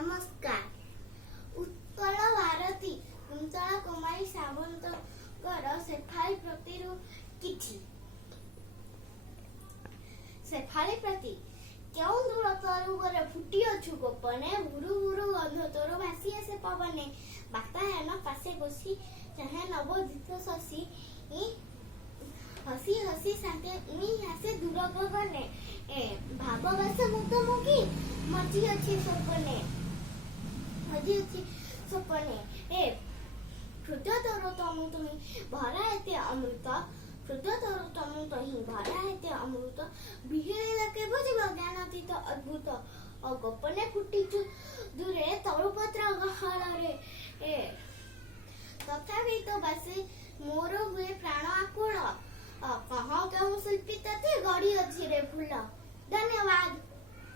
नमस्कार। उत्कल भारती कुंतल कुमारी सावंतकर शेफाली प्रतिरु किछि। शेफाली प्रति क्यों दूर तरुगरे फुटी अछु गोपने भुरु भुरु गंध तोर भासी आसे पवने बातायन पासे बसी चाहे नवोदित शशि हसी हसी साथे आसे दूर गगने भाववास मुक्त मुखी मची अच्छी सपने हृदय तर तमु तुम्ही भरा एते अमृत हृदय तर तमु तही भरा एते अमृत बिहेला के बुझिब ज्ञानातीत अद्भुत गोपने फुटिचु दूरे तरुपत्र गहଳରେ तथापि तो बासे मोर हुए प्राण आकुल कहाँ केउ शिल्पी तथे गढ़ी अछि रे फूल। धन्यवाद।